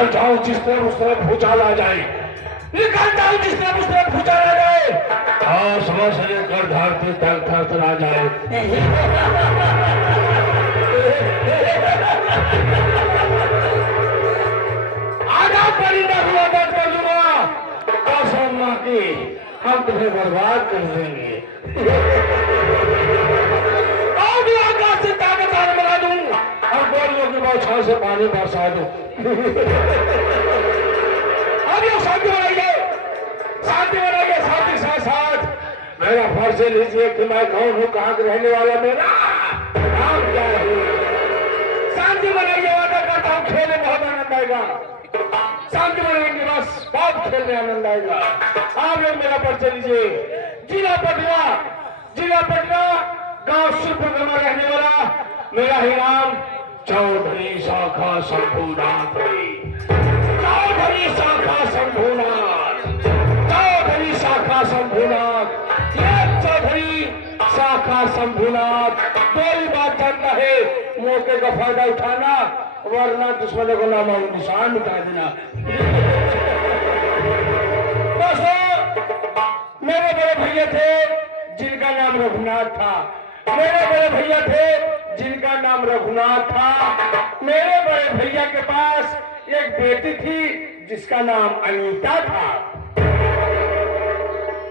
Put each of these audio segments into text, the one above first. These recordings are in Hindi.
निकल जाओ जिस तरफ उस तरफ भूचाल आ जाए, निकल जाओ जिस तरफ उस तरफ भूचाल आ जाए, और सुबह से लेकर धरती तक थरथरा जाए। आजा परिंदा हुआ बात कर दूंगा, कसम मां की हम तुम्हें बर्बाद कर देंगे। और भी आकाश से ताकतवार बना दूं और बोलियों की बौछार से पानी बरसा दूं। अब ये शांति बनाइए, शांति बनाइए। साथ ही साथ साथ मेरा फर्ज लीजिए कि मैं कौन हूँ, कहाँ के रहने वाला, मेरा नाम क्या है। शांति बनाइए, वादा करता हूँ खेलने बहुत आनंद आएगा। शांति बनाएंगे बस, बहुत खेलने आनंद आएगा। आप लोग मेरा परिचय लीजिए। जिला पटना, जिला पटना, गांव सुरपुर में रहने वाला मेरा ही नाम चौधरी शाखा शंभुनाथ है। चौधरी शाखा शंभुनाथ, चौधरी शाखा शंभुनाथ, ये चौधरी शाखा शंभुनाथ। कोई बात जानता है, मौके का फायदा उठाना, वरना दुश्मनों को नाम और निशान मिटा देना। दोस्तों, मेरे बड़े भैया थे जिनका नाम रघुनाथ था। मेरे बड़े भैया थे जिनका नाम रघुनाथ था। मेरे बड़े भैया के पास एक बेटी थी जिसका नाम अनीता था।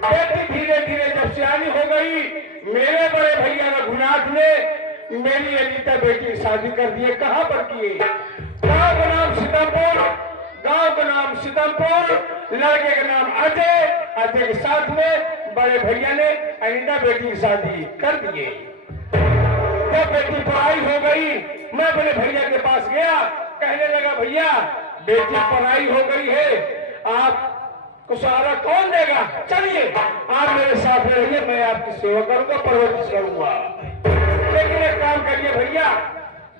बेटी धीरे धीरे जब सियानी हो गई, मेरे बड़े भैया रघुनाथ ने मेरी अनीता बेटी की शादी कर दिए। कहाँ पर किए? गांव का नाम सीतापुर, गांव का नाम सीतापुर, लड़के का नाम अजय। अजय के साथ में बड़े भैया ने अनीता बेटी की शादी कर दिए। जब बेटी पढ़ाई हो गई, मैं बड़े भैया के पास गया, कहने लगा भैया बेटी पढ़ाई हो गई है, आपको सहारा कौन देगा? चलिए आप मेरे साथ रहिए, मैं आपकी सेवा करूंगा, परवरिश करूंगा। लेकिन एक काम करिए भैया,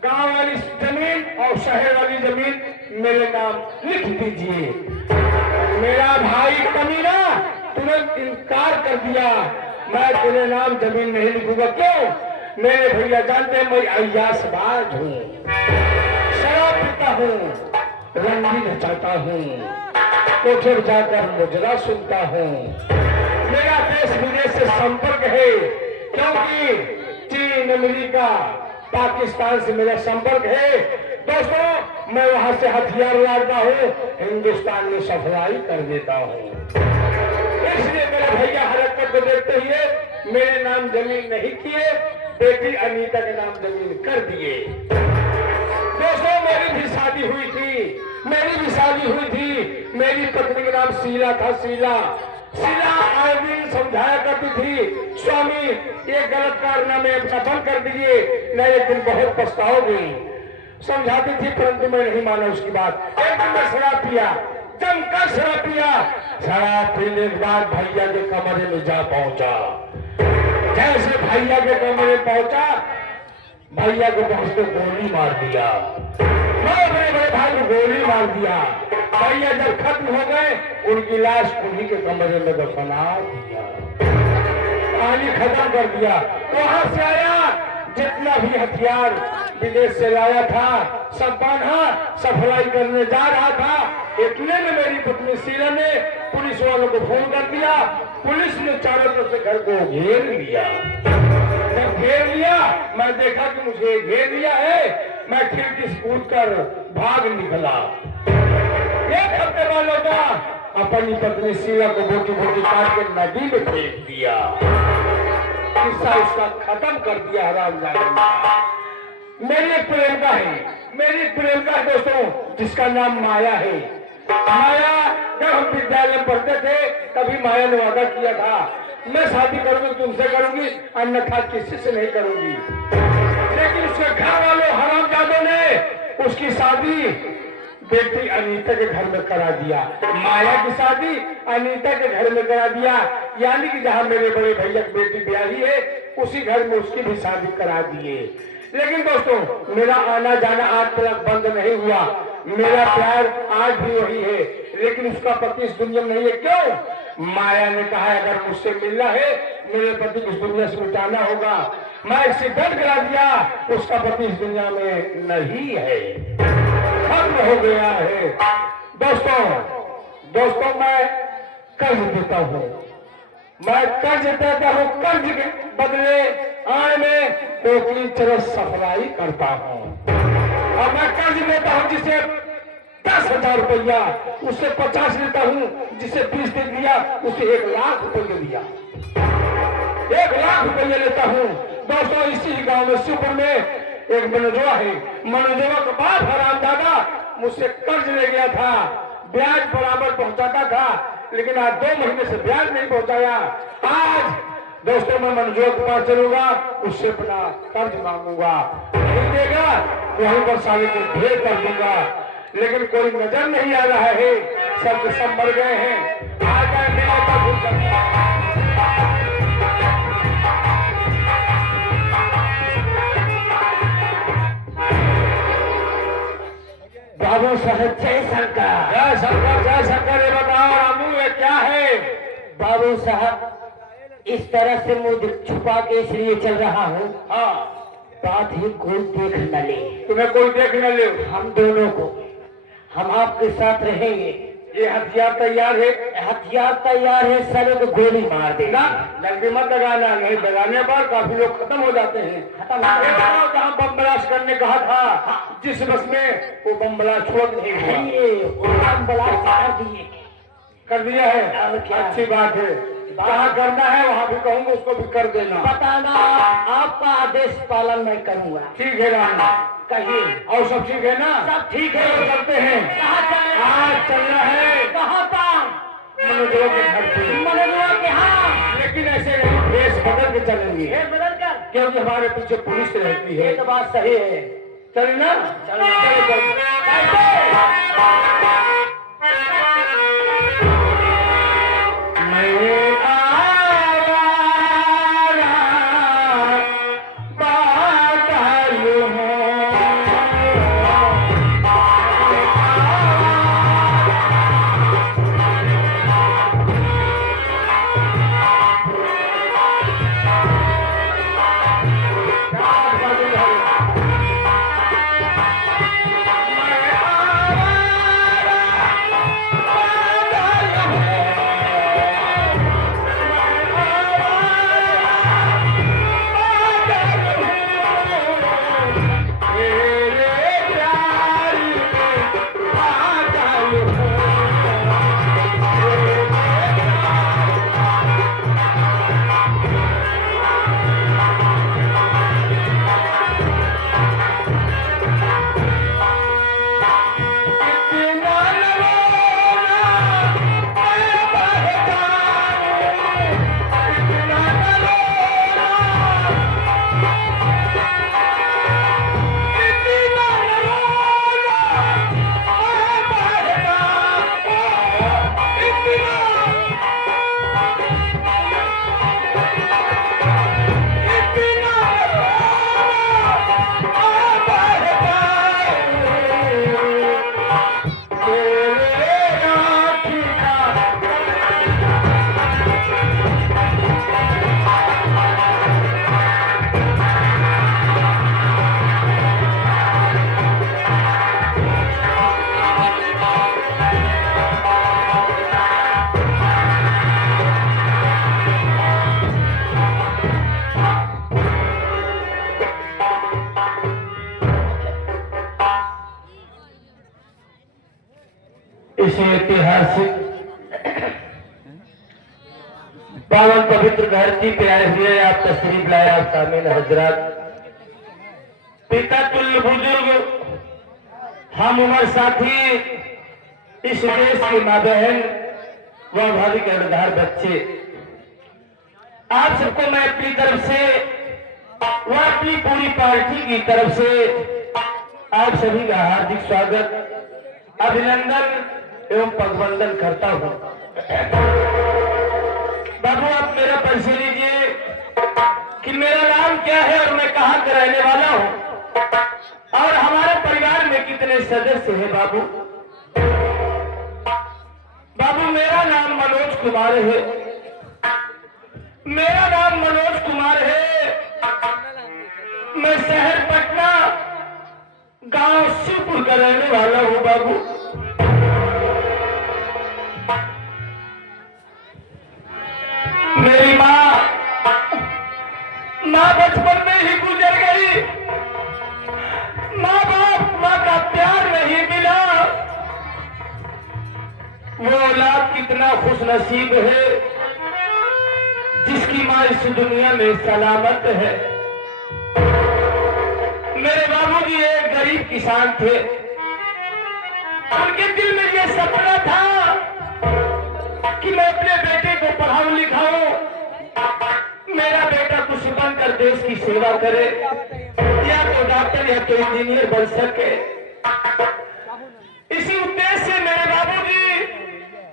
गांव वाली जमीन और शहर वाली जमीन मेरे नाम लिख दीजिए। मेरा भाई कमीना तुरंत इनकार कर दिया, मैं तेरे नाम जमीन नहीं लिखूंगा। क्यों? मेरे भैया जानते हैं मैं अय्यासबाज हूँ, शराब पीता हूँ, रंगी नचाता हूँ, कोठे पर जाकर मुजरा सुनता हूँ। मेरा देश विदेश से संपर्क है, क्योंकि चीन, अमेरिका, पाकिस्तान से मेरा संपर्क है। दोस्तों, मैं वहां से हथियार लाता हूँ, हिंदुस्तान में सफाई कर देता हूँ। इसलिए मेरे भैया हरकत को देखते हुए मेरे नाम जमीन नहीं किए, बेटी अनीता के नाम जमीन कर दिए। दोस्तों, मेरी भी शादी हुई थी, मेरी भी शादी हुई थी। मेरी पत्नी का नाम शीला था। शीला आए दिन समझाया करती थी, स्वामी ये गलत कारनामे अपना बंद कर दीजिए, न एक दिन बहुत पछताओगे। समझाती थी परंतु मैं नहीं माना उसकी बात। एक दिन मैं शराब पिया, जमकर शराब पिया। शराब पीने के बाद भैया के कमरे में जा पहुंचा। जैसे भैया के कमरे पहुंचा, भैया को पहुंचते गोली मार दिया। मेरे बड़े भाई को गोली मार दिया। भैया जब खत्म हो गए, उनकी लाश उन्हीं के कमरे में दफना दिया। कहानी खत्म कर दिया। वहां से आया, जितना भी हथियार विदेश से लाया था सब बांधा, सफाई करने जा रहा था। इतने में मेरी पत्नी शीला ने पुलिस वालों को फोन कर दिया। पुलिस ने चारों तरफ से घर को घेर लिया। जब घेर लिया, मैं देखा कि मुझे घेर लिया है, मैं खिड़की से कूदकर भाग निकला। एक हफ्ते बाद लौटा, अपनी पत्नी शीला को बोटी बोटी काट के नदी में फेंक दिया। किस्सा उसका खत्म कर दिया हरामजादा। मेरी एक प्रेमिका है, मेरी एक प्रेमिका है दोस्तों, जिसका नाम माया है। माया, जब हम विद्यालय में पढ़ते थे तभी माया ने वादा किया था, मैं शादी करूंगी तुमसे करूंगी, अन्यथा किसी से नहीं करूंगी। लेकिन उसके घर वालों हरामजादों ने उसकी शादी बेटी अनीता के घर में करा दिया। माया की शादी अनीता के घर में करा दिया, यानी कि जहां मेरे बड़े भैया की बेटी ब्याही है, उसी घर में उसकी भी शादी करा दिए। लेकिन दोस्तों, मेरा आना जाना आज तक बंद नहीं हुआ। मेरा प्यार आज भी वही है, लेकिन उसका पति इस दुनिया में नहीं है। क्यों? माया ने कहा अगर मुझसे मिलना है, मेरे पति को इस दुनिया से मिटाना होगा। मैं इसे दर्द करा दिया, उसका पति इस दुनिया में नहीं है। खत्म हो गया है। दोस्तों दोस्तों मैं कर्ज देता हूँ, मैं कर्ज देता हूँ, कर्ज के बदले आय में 2-3 चरस सफाई करता हूँ। और मैं कर्ज देता हूँ जिसे 10,000 रुपया, उससे 50 लेता हूँ, जिसे 20 दे दिया, उसे 1 लाख रुपये दिया, 1 लाख रुपये लेता हूँ। दोस्तों इसी गांव में शिवपुर में एक मनोजवा है, मनोजवा का बाप हरामजादा मुझसे कर्ज ले गया था, ब्याज बराबर पहुंचाता था, लेकिन आज 2 महीने से ब्याज नहीं पहुंचाया। आज दोस्तों मैं मनोजवा के पास चलूंगा, उससे अपना कर्ज मांगूंगा, नहीं देगा वहीं पर साले को ढेर कर दूंगा। लेकिन कोई नजर नहीं आ रहा है, सब के सब मर गए हैं। आ जाए मेरे पास बाबू साहब जय शंकर। जय शंकर जय शंकर। ये बताओ रामू ये क्या है? बाबू साहब इस तरह से मुझे छुपा के इसलिए चल रहा हूँ, हाँ बात ही कोई देख न ले, तुम्हें कोई देख न ले, हम दोनों को, हम आपके साथ रहेंगे। ये हथियार तैयार है? हथियार तैयार है, सारे को गोली मार दे ना जल्दी मत लगाना, नहीं लगाने पर काफी लोग खत्म हो जाते हैं। खत्म हो ये बताओ जहाँ बम ब्लास्ट करने कहा था, जिस बस में वो बम ब्लास्ट छोड़ नहीं हुआ, कर दिए, कर दिया है? और क्या? अच्छी बात है, जहाँ करना है वहाँ भी कहूँगा उसको भी कर देना। बताना, आपका आदेश पालन मैं करूँगा। ठीक है राम, कहिए। और सब ठीक है ना? सब ठीक है। चलो चलते हैं। कहाँ चल रहे? आज चलना है कहाँ पर? मनोजवा के घर पे, मनोजवा के यहाँ। लेकिन ऐसे नहीं, भेष बदल के चलेंगे, ये बदल कर, क्योंकि हमारे पीछे पुलिस रहती है। ये तो बात सही है। चल ना, चलो इस ऐतिहासिक पावन पवित्र धरती पे आए हुए आप तशरीफ लाए, आप शामिल हजरात, पिता तुल्य बुजुर्ग, हम उम्र साथी, इस देश की माँ बहन व भावी कर्णधार बच्चे, आप सबको मैं अपनी तरफ से व अपनी पूरी पार्टी की तरफ से आप सभी का हार्दिक स्वागत, अभिनंदन एवं पगवंदन करता हूँ। बाबू आप मेरा परिचय लीजिए कि मेरा नाम क्या है और मैं कहाँ का रहने वाला हूँ और हमारे परिवार में कितने सदस्य हैं। बाबू बाबू मेरा नाम मनोज कुमार है, मेरा नाम मनोज कुमार है। मैं शहर पटना गांव शिवपुर का रहने वाला हूँ बाबू। मेरी माँ बचपन में ही गुजर गई। माँ का प्यार नहीं मिला। वो औलाद कितना खुशनसीब है जिसकी माँ इस दुनिया में सलामत है। मेरे बाबूजी एक गरीब किसान थे। उनके दिल में यह सपना था कि मैं अपने बेटे को पढ़ाऊं लिखाऊं, मेरा बेटा कुछ बनकर देश की सेवा करे, या तो डॉक्टर या तो इंजीनियर बन सके। इसी उद्देश्य से मेरे बाबूजी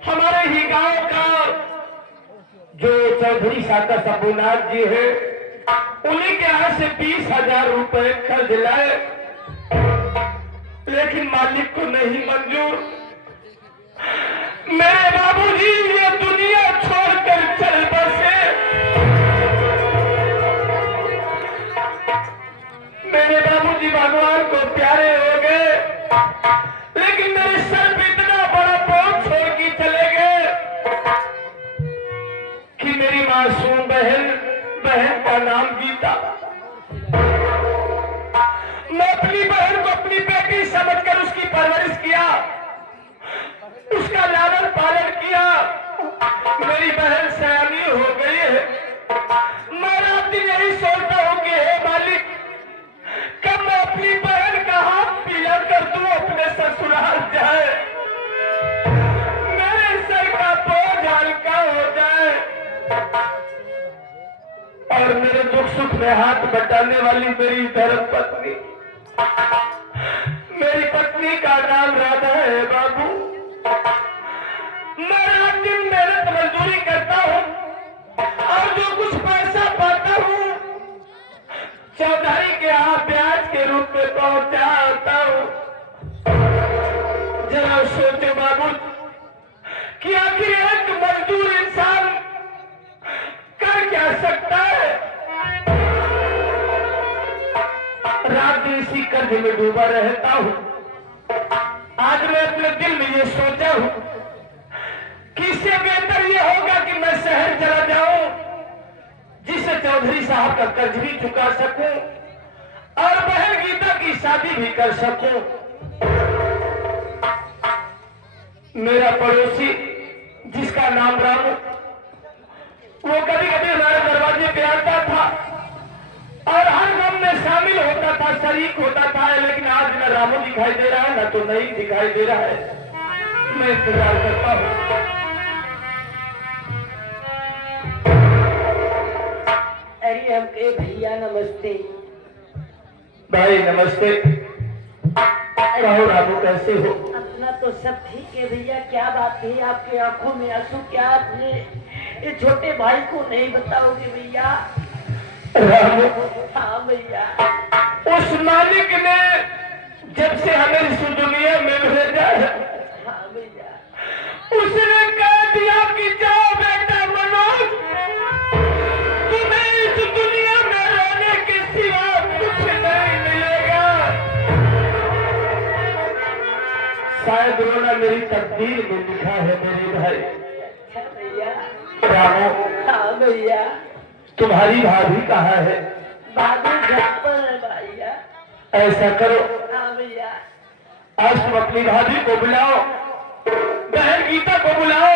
हमारे ही गांव का जो चौधरी साका शंभुनाथ जी है, उन्हीं के यहाँ से 20,000 रुपए कर्ज लाए, लेकिन मालिक को नहीं मंजूर। मेरे बाबूजी ये दुनिया छोड़कर चल बसे। मेरे बाबूजी भगवान को प्यारे हो गए, लेकिन मेरे सर पे इतना बड़ा बोझ छोड़ के चले गए कि मेरी मासूम बहन का नाम गीता। मैं अपनी बहन को अपनी बेटी समझकर उसकी परवरिश किया, उसका लालन पालन किया। मेरी बहन सयानी हो गई है। मैं रात दिन यही सोचता हूँ कि हे मालिक, कब मैं अपनी बहन का हाथ पीला कर दूं, अपने ससुराल जाए, मेरे सर का बोझ हल्का हो जाए। और मेरे दुख सुख में हाथ बटाने वाली मेरी धर्म पत्नी, मेरी पत्नी का नाम राधा है बाबू। मैं रात दिन मेहनत मजदूरी करता हूँ और जो कुछ पैसा पाता हूँ चौधरी के यहाँ ब्याज के रूप में पहुंचाता हूँ। जरा सोचो बाबू कि आखिर एक मजदूर इंसान कर क्या सकता है। रात दिन इसी कर्ज में डूबा रहता हूँ। आज मैं अपने दिल में ये सोचा हूँ कि इससे बेहतर ये होगा कि मैं शहर चला जाऊं, जिससे चौधरी साहब का कर्ज भी चुका सकूं और बहन गीता की शादी भी कर सकूं। मेरा पड़ोसी जिसका नाम रामू, वो कभी कभी हमारे दरवाजे पे आता था और हर गम में शामिल होता था, शरीक होता था। लेकिन आज न रामू दिखाई दे रहा है, न तो नहीं दिखाई दे रहा है। मैं इंतजार करता हूँ। अरे हमके भैया नमस्ते। भाई नमस्ते। कहो रामू, कैसे हो? अपना तो सब ठीक है भैया। क्या बात है, आपके आंखों में आंसू क्या? आपने ये छोटे भाई को नहीं बताओगे भैया? रामू, हाँ भैया। उस मालिक ने जब से हमें इस दुनिया में भेजा है, हाँ भैया, उसने कह दिया कि जाओ बेटा मनोज, तुम्हें इस दुनिया में रहने के सिवा कुछ नहीं मिलेगा। शायद उन्होंने मेरी तकदीर में लिखा है मेरे भाई। अच्छा भैया। रामू, हाँ भैया। तुम्हारी भाभी कहाँ है? भाभी घर पर है भैया। ऐसा करो, हाँ भैया। आज तुम अपनी भाभी को बुलाओ, बहन गीता को बुलाओ,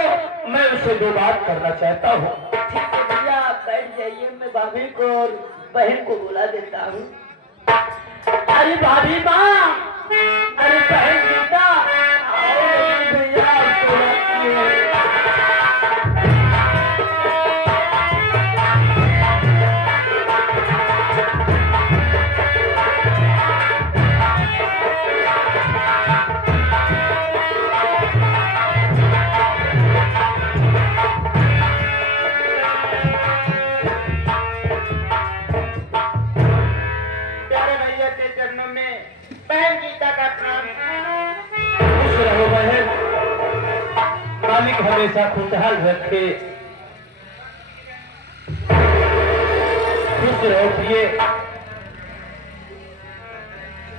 मैं उससे दो बात करना चाहता हूँ। ठीक है भैया, आप बैठ जाइए, मैं भाभी को और बहन को बुला देता हूँ। अरे भाभी माँ, अरे बहन गीता, आओ भैया, आपको बुलाती है। मालिक हमेशा खुशहाल रखे। खुश रहो प्रिय।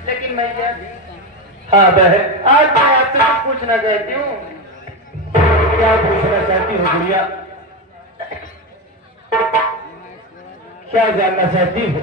लेकिन मैया हाँ बहन, आज मैं आपसे कुछ पूछना चाहती हूँ। क्या पूछना चाहती हो गुड़िया? क्या जानना चाहती हो?